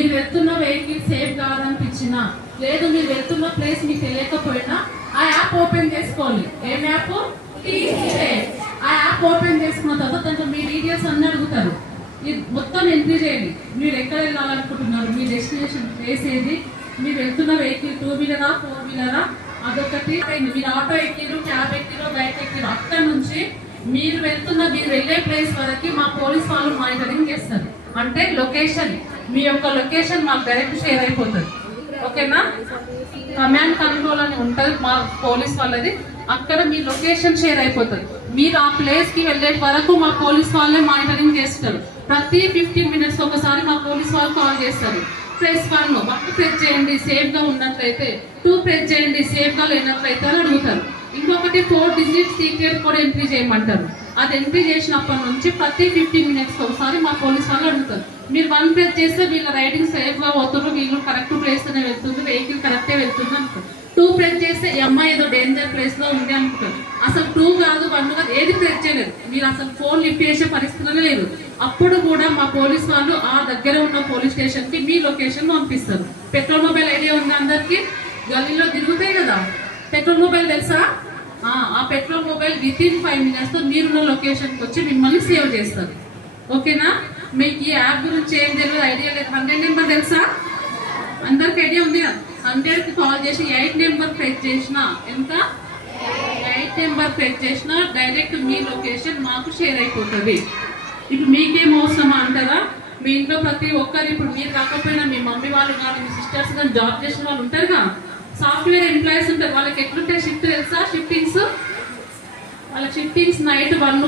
మీరు వెళ్తున్న vehicle safe కాదనిపించినా, లేదు మీరు వెళ్తున్న ప్లేస్ మీకు తెలియకపోయినా ఆ యాప్ ఓపెన్ చేసుకోవాలి. ఏం యాప్? ఆ యాప్ ఓపెన్ చేసుకున్న తర్వాత దాంట్లో మీ డీటెయిల్స్ అన్ని అడుగుతారు. ఇది మొత్తం ఎంట్రీ చేయండి. మీరు ఎక్కడ వెళ్ళాలనుకుంటున్నారు, మీ డెస్టినేషన్ ప్లేస్ ఏది, మీరు వెళ్తున్న వెహికల్ 2 వీలరా 4 వీలరా, అదొకటి. మీరు ఆటో ఎక్కిరు, క్యాబ్ ఎక్కిరు, బైక్ ఎక్కిరు, అక్కడ నుంచి మీరు వెళ్ళే ప్లేస్ వరకు మా పోలీస్ వాళ్ళు మానిటరింగ్ చేస్తారు. అంటే లొకేషన్, మీ యొక్క లొకేషన్ మాకు డైరెక్ట్ షేర్ అయిపోతుంది. ఓకేనా? కమాండ్ కంట్రోల్ అని ఉంటుంది మా పోలీస్ వాళ్ళది. అక్కడ మీ లొకేషన్ షేర్ అయిపోతుంది. మీరు ఆ ప్లేస్ కి వెళ్ళే వరకు మా పోలీస్ వాళ్ళే మానిటరింగ్ చేస్తారు. ప్రతి 15 మినిట్స్ ఒకసారి మా పోలీస్ వాళ్ళు కాల్ చేస్తారు. ప్రెస్ 1 1 ప్రెస్ చేయండి సేఫ్ గా ఉన్నట్లయితే, 2 ప్రెస్ చేయండి సేఫ్ గా లేనట్లయితే అని అడుగుతారు. ఇంకొకటి 4 డిజిట్ సీక్రెట్ కోడ్ ఎంట్రీ చేయమంటారు. అది ఎంట్రీ చేసినప్పటి నుంచి ప్రతి 15 మినిట్స్ ఒకసారి మా పోలీస్ వాళ్ళు అడుగుతారు. మీరు 1 ప్రెస్ చేస్తే వీళ్ళ రైడింగ్ సేఫ్ గా పోతున్నారు, వీళ్ళు కరెక్ట్ ప్లేస్ అనే వెళ్తుంది, వెహికల్ కరెక్టే వెళ్తుంది అనుకుంటారు. 2 ప్రెస్ చేస్తే ఈ అమ్మాయి ఏదో డేంజర్ ప్లేస్ లో ఉంది అనుకుంటారు. అసలు 2 కాదు 1 కాదు ఏది ప్రెస్ చేయలేదు. మీరు అసలు ఫోన్ లిఫ్ట్ చేసే పరిస్థితుల్లో లేదు. అప్పుడు కూడా మా పోలీస్ వాళ్ళు ఆ దగ్గర ఉన్న పోలీస్ స్టేషన్ కి మీ లొకేషన్ పంపిస్తారు. పెట్రోల్ మొబైల్ ఐడియా ఉంది అందరికి? గల్లీలో తిరుగుతాయి కదా పెట్రోల్ మొబైల్, తెలుసా? ఆ పెట్రోల్ మొబైల్ వితిన్ 5 మినిట్స్ తో మీరున్న లొకేషన్ కి వచ్చి మిమ్మల్ని సేవ్ చేస్తారు. ఓకేనా? మీకు ఈ యాప్ గురించి ఏం తెలియదు, ఐడియా లేదు. 100 నెంబర్ తెలుసా? అందరికి ఐడియా ఉంది కదా? 100 కి కాల్ చేసి 8 నెంబర్ ప్రెస్ చేసిన, ఎంత 8 నెంబర్ ప్రెస్ చేసినా డైరెక్ట్ మీ లొకేషన్ మాకు షేర్ అయిపోతుంది. ఇప్పుడు మీకేం అవసరమా అంటారా? మీ ఇంట్లో ప్రతి ఒక్కరు, ఇప్పుడు మీరు కాకపోయినా మీ మమ్మీ వాళ్ళు కానీ మీ సిస్టర్స్ కానీ జాబ్ చేసిన వాళ్ళు ఉంటారుగా, సాఫ్ట్వేర్ ఎంప్లాయీస్ ఉంటారు. వాళ్ళకి ఎట్లుంటాయి షిఫ్ట్ తెలుసా? షిఫ్టింగ్స్, వాళ్ళ షిఫ్టింగ్స్ నైట్ 1